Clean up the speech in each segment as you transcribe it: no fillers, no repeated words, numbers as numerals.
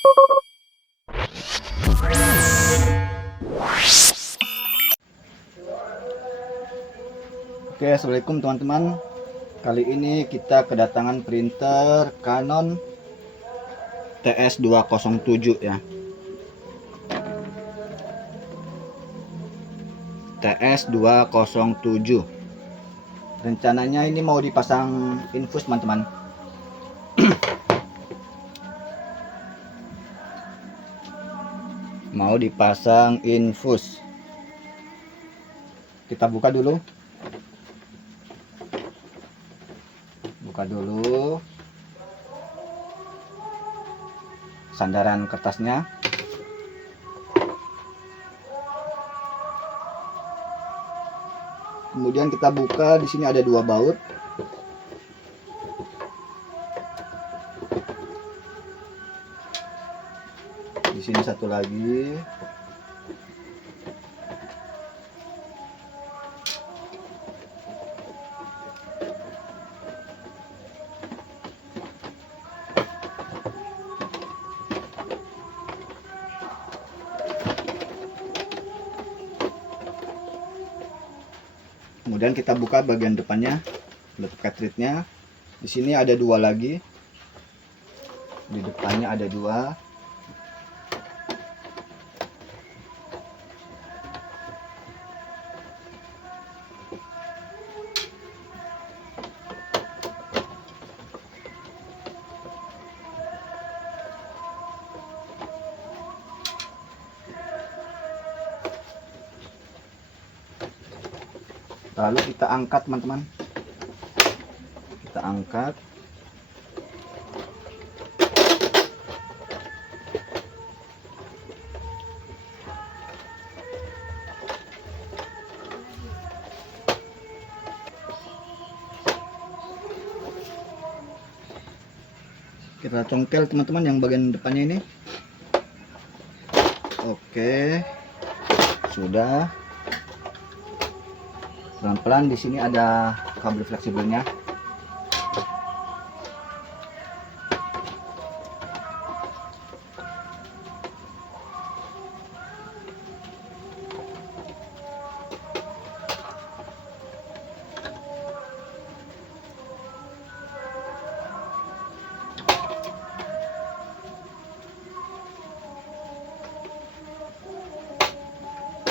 Oke, assalamualaikum teman-teman. Kali ini kita kedatangan printer Canon TS207 ya. TS207. Rencananya ini mau dipasang infus teman-teman. Mau dipasang infus. Kita buka dulu. Sandaran kertasnya. Kemudian kita buka, di sini ada dua baut. Di sini satu lagi. Kemudian kita buka bagian depannya, penutup cartridge-nya. Di sini ada dua lagi. Di depannya ada dua. Lalu kita angkat teman-teman. Kita angkat. Kita congkel teman-teman yang bagian depannya ini. Oke. Sudah. Pelan-pelan, di sini ada kabel fleksibelnya.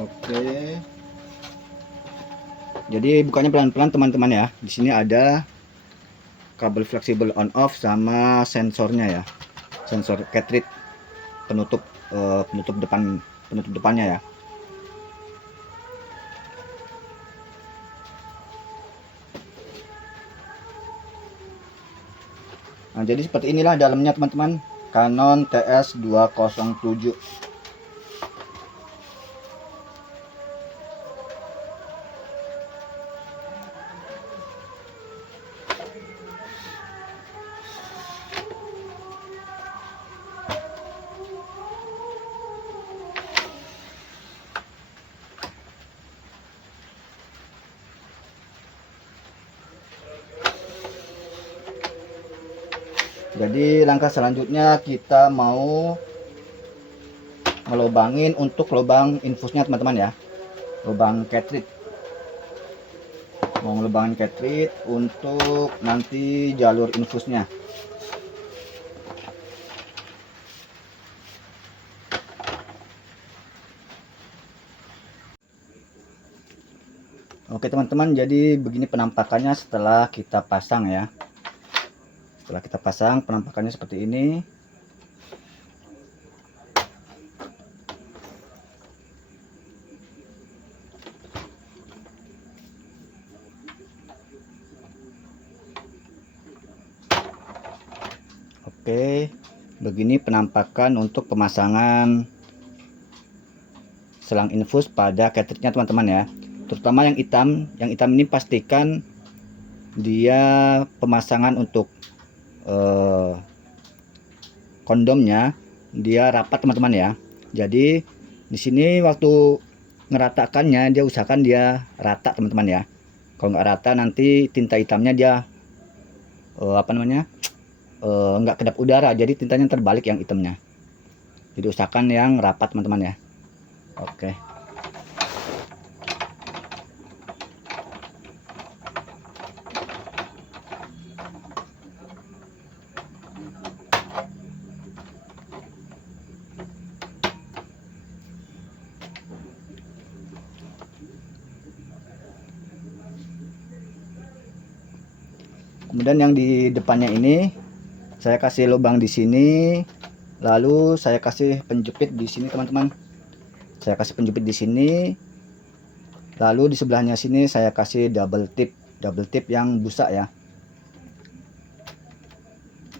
Oke. Jadi bukanya pelan-pelan teman-teman ya. Di sini ada kabel fleksibel on off sama sensornya ya. Sensor cartridge penutup depannya ya. Nah, jadi seperti inilah dalamnya teman-teman. Canon TS207. Jadi langkah selanjutnya kita mau ngelobangin untuk lubang infusnya teman-teman ya. Lubang cartridge. Mau ngelubangin cartridge untuk nanti jalur infusnya. Oke teman-teman, jadi begini penampakannya setelah kita pasang ya. Setelah kita pasang, penampakannya seperti ini. Oke, begini penampakan untuk pemasangan selang infus pada cartridge-nya teman-teman ya. Terutama yang hitam ini pastikan dia pemasangan untuk kondomnya dia rapat teman-teman ya. Jadi di sini waktu ngeratakannya dia usahakan dia rata teman-teman ya. Kalau nggak rata nanti tinta hitamnya dia nggak kedap udara, jadi tintanya terbalik yang hitamnya. Jadi usahakan yang rapat teman-teman ya. Oke. Kemudian yang di depannya ini saya kasih lubang di sini, lalu saya kasih penjepit di sini teman-teman. Saya kasih penjepit di sini, lalu di sebelahnya sini saya kasih double tip yang busa ya,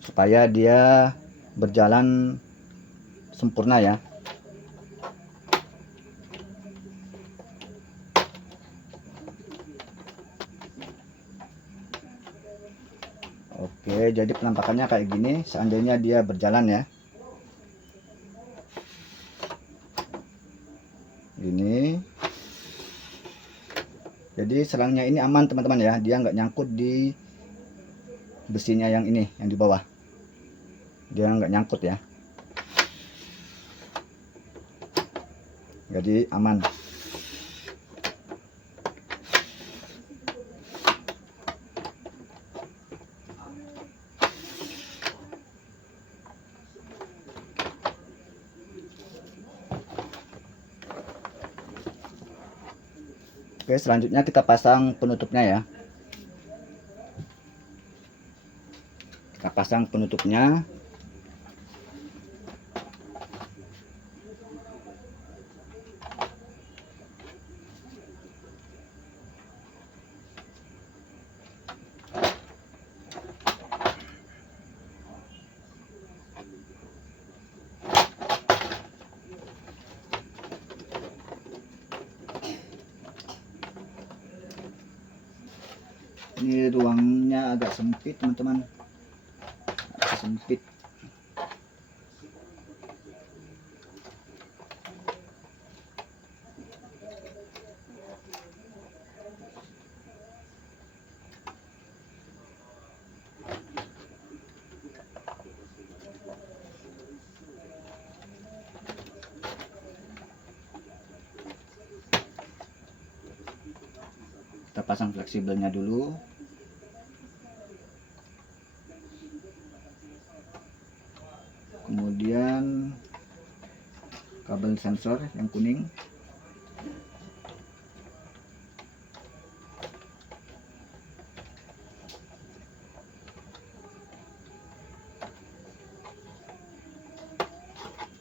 supaya dia berjalan sempurna ya. Oke, jadi penampakannya kayak gini seandainya dia berjalan ya. Gini. Jadi serangnya ini aman teman-teman ya, dia nggak nyangkut di besinya yang ini, yang di bawah. Dia nggak nyangkut ya. Jadi aman. Oke, selanjutnya kita pasang penutupnya ya. Kita pasang penutupnya. Ini ruangnya agak sempit teman-teman, agak sempit. Kita pasang fleksibelnya dulu. Kemudian kabel sensor yang kuning.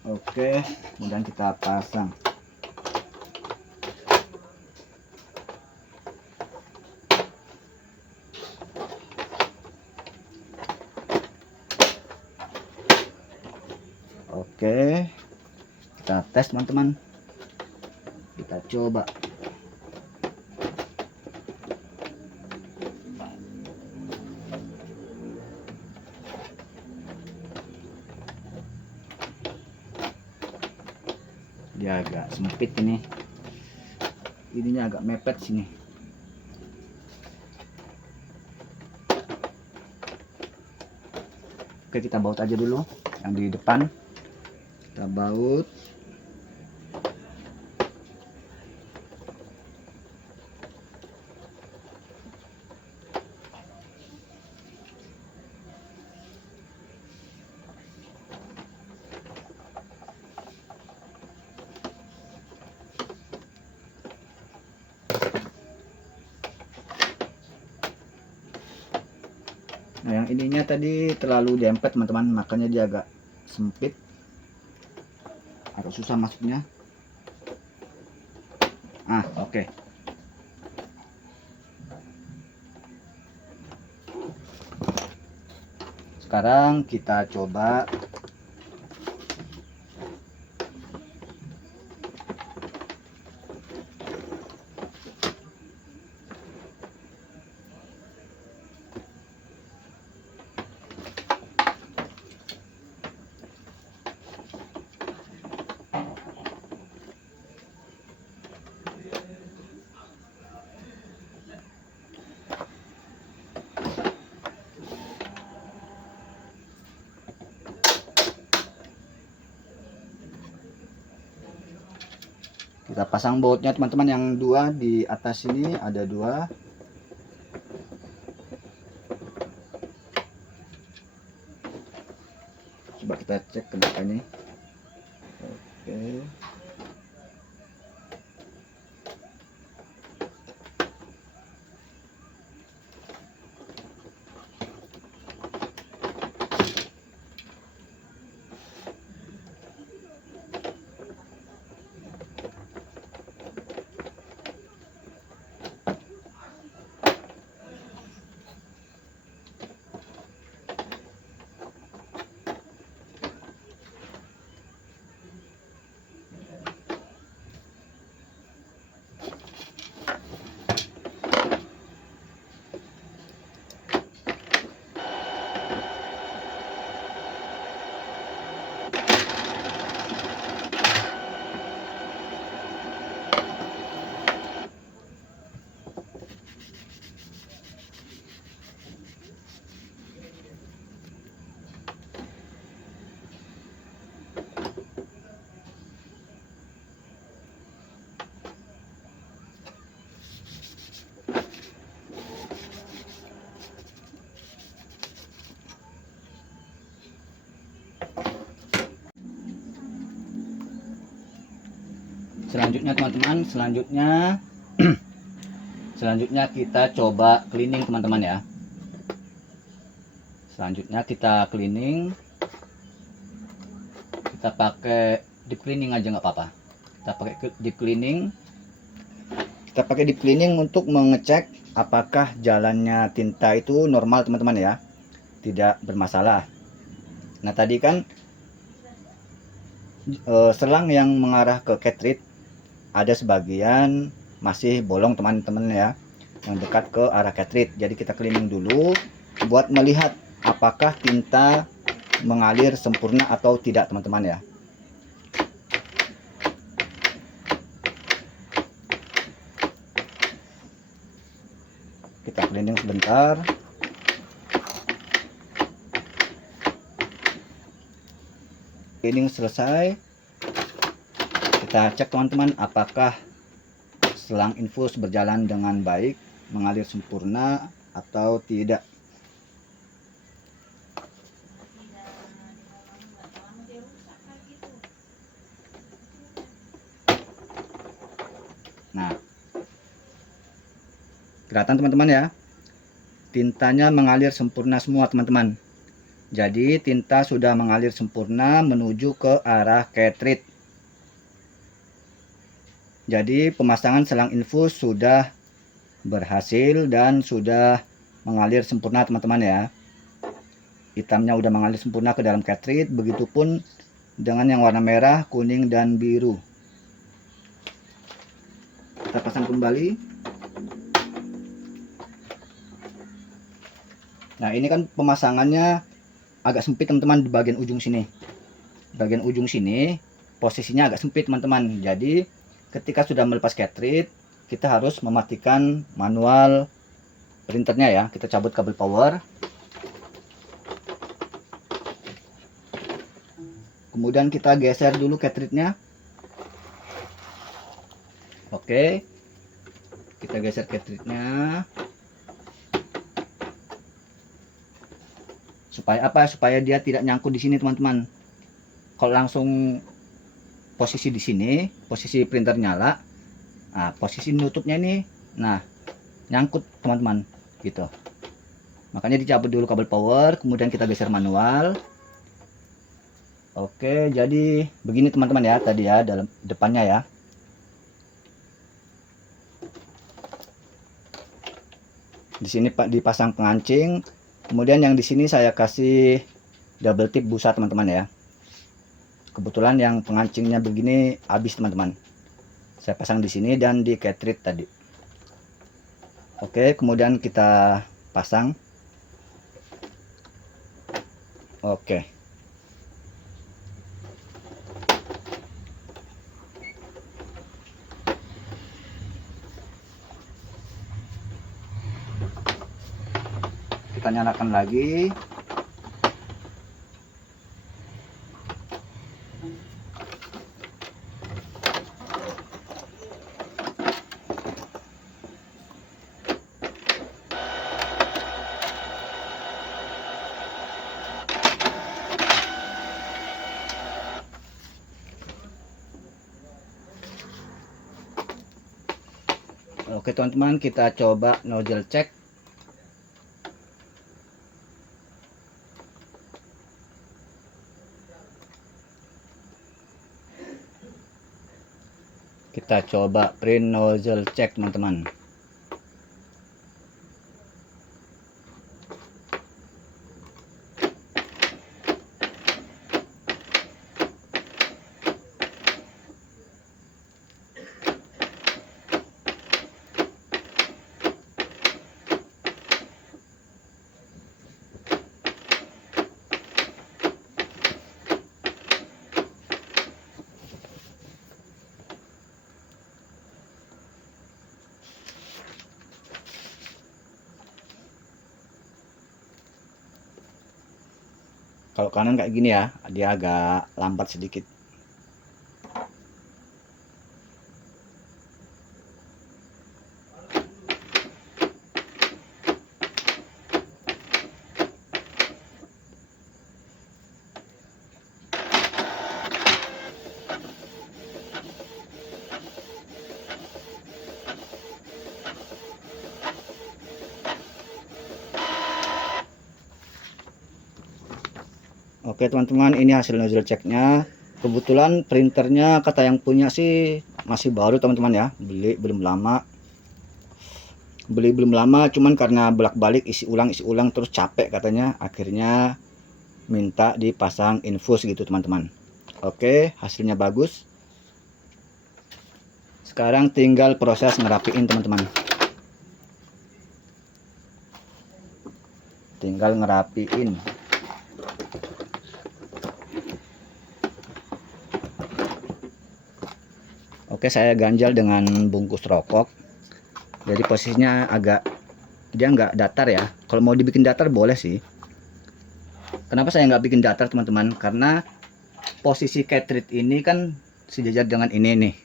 Oke, kemudian kita pasang. Oke, kita tes teman-teman, kita coba. Dia agak sempit ini, ininya agak mepet sini. Oke, kita baut aja dulu yang di depan. Kita baut. Nah, yang ininya tadi terlalu dempet teman-teman, makanya dia agak sempit, agak susah masuknya. Oke. Sekarang kita coba. Kita pasang bautnya teman-teman, yang dua di atas sini ada dua. Coba kita cek ke depan ini. Oke. Selanjutnya teman-teman, selanjutnya kita coba cleaning teman-teman ya. Selanjutnya kita cleaning, kita pakai deep cleaning aja nggak apa-apa. Kita pakai deep cleaning untuk mengecek apakah jalannya tinta itu normal teman-teman ya, tidak bermasalah. Nah tadi kan selang yang mengarah ke cartridge ada sebagian masih bolong teman-teman ya, yang dekat ke arah cartridge. Jadi kita cleaning dulu buat melihat apakah tinta mengalir sempurna atau tidak teman-teman ya. Kita cleaning sebentar. Cleaning selesai, kita cek teman-teman apakah selang infus berjalan dengan baik, mengalir sempurna atau tidak. Nah, kelihatan teman-teman ya, tintanya mengalir sempurna semua teman-teman. Jadi tinta sudah mengalir sempurna menuju ke arah cartridge. Jadi pemasangan selang infus sudah berhasil dan sudah mengalir sempurna teman-teman ya. Hitamnya udah mengalir sempurna ke dalam cartridge, begitupun dengan yang warna merah, kuning, dan biru. Kita pasang kembali. Nah ini kan pemasangannya agak sempit teman-teman di bagian ujung sini. Bagian ujung sini posisinya agak sempit teman-teman. Jadi ketika sudah melepas cartridge, kita harus mematikan manual printernya ya. Kita cabut kabel power. Kemudian kita geser dulu cartridge-nya. Oke. Kita geser cartridge-nya. Supaya apa? Supaya dia tidak nyangkut di sini teman-teman. Kalau langsung posisi di sini, posisi printer nyala, nah posisi nutupnya ini, nah nyangkut teman-teman gitu. Makanya dicabut dulu kabel power, kemudian kita geser manual. Oke, jadi begini teman-teman ya tadi ya, dalam depannya ya. Di sini Pak dipasang pengancing, kemudian yang di sini saya kasih double tip busa teman-teman ya. Kebetulan yang pengancingnya begini habis teman-teman. Saya pasang di sini dan di cartridge tadi. Oke, kemudian kita pasang. Oke. Kita nyalakan lagi. Oke teman-teman, kita coba nozzle cek. Kita coba print nozzle cek teman-teman. Kalau kanan kayak gini ya, dia agak lambat sedikit. Oke teman-teman, ini hasil nozzle ceknya. Kebetulan printernya kata yang punya sih masih baru teman-teman ya, beli belum lama, cuman karena bolak-balik isi ulang terus capek katanya, akhirnya minta dipasang infus gitu teman-teman. Oke, hasilnya bagus. Sekarang tinggal proses ngerapiin teman-teman. Tinggal ngerapiin. Oke, saya ganjal dengan bungkus rokok. Jadi posisinya dia nggak datar ya. Kalau mau dibikin datar boleh sih. Kenapa saya nggak bikin datar teman-teman? Karena posisi cartridge ini kan sejajar dengan ini nih.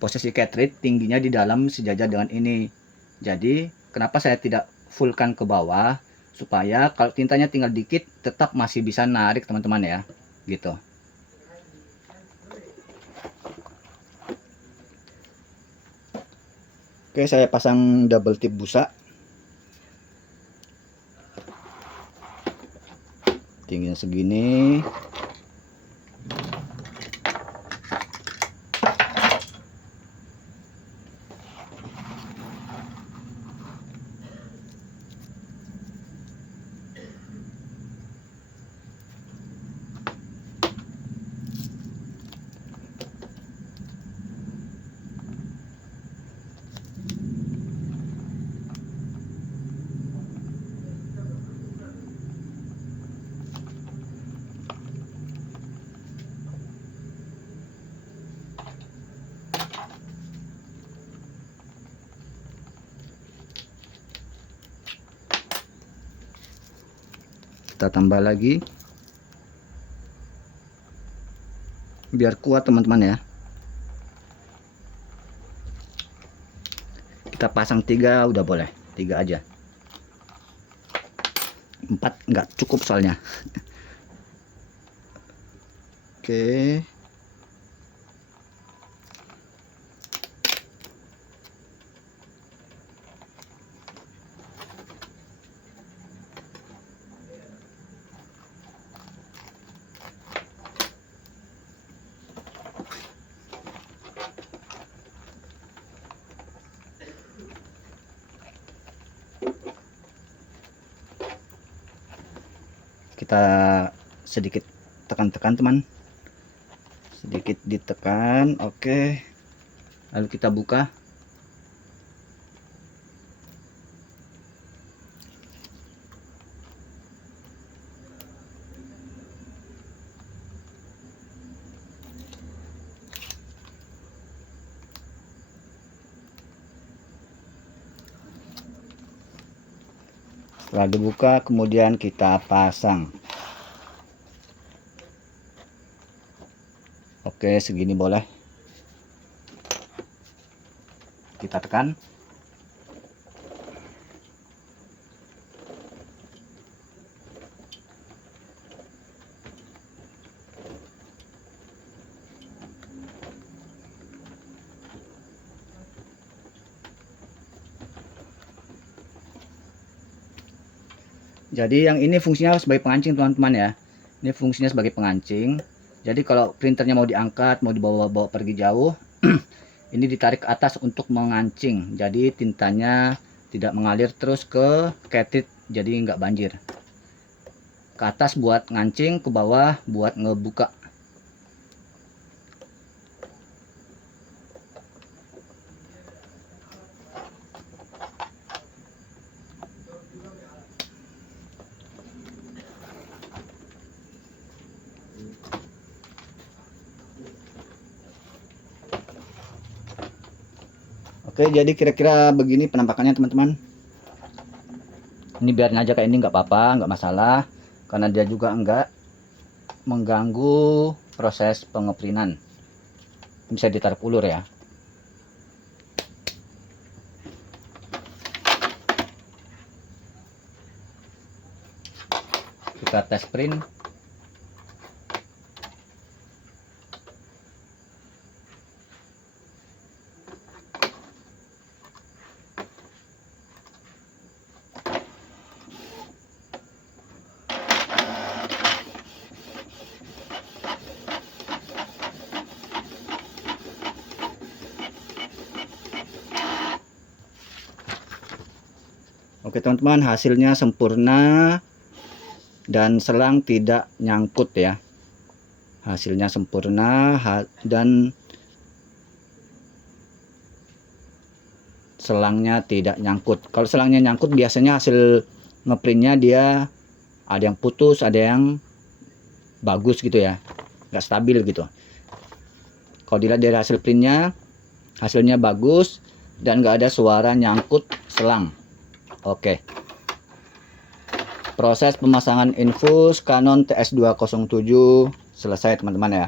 Posisi cartridge tingginya di dalam sejajar dengan ini. Jadi kenapa saya tidak fullkan ke bawah? Supaya kalau tintanya tinggal dikit tetap masih bisa narik teman-teman ya, gitu. Oke, saya pasang double tip busa. Tingginya segini. Kita tambah lagi biar kuat teman-teman ya. Kita pasang 3 udah boleh, 3 aja, 4 nggak cukup soalnya. Oke, kita sedikit tekan-tekan teman, sedikit ditekan. Oke, lalu kita buka. Setelah dibuka kemudian kita pasang. Oke, segini boleh. Kita tekan. Jadi yang ini fungsinya sebagai pengancing teman-teman ya. Ini fungsinya sebagai pengancing. Jadi kalau printernya mau diangkat, mau dibawa-bawa pergi jauh, ini ditarik ke atas untuk mengancing. Jadi tintanya tidak mengalir terus ke cartridge, jadi nggak banjir. Ke atas buat ngancing, ke bawah buat ngebuka. Oke, jadi kira-kira begini penampakannya teman-teman. Ini biarin aja kayak ini, nggak apa-apa, nggak masalah, karena dia juga enggak mengganggu proses pengeprinan. Bisa ditaruh ulur ya. Kita tes print. Oke teman-teman, hasilnya sempurna dan selang tidak nyangkut ya. Hasilnya sempurna dan selangnya tidak nyangkut. Kalau selangnya nyangkut biasanya hasil ngeprintnya dia ada yang putus, ada yang bagus gitu ya, nggak stabil gitu. Kalau dilihat dari hasil printnya, hasilnya bagus dan nggak ada suara nyangkut selang. Oke. Proses pemasangan infus Canon TS207 selesai teman-teman ya.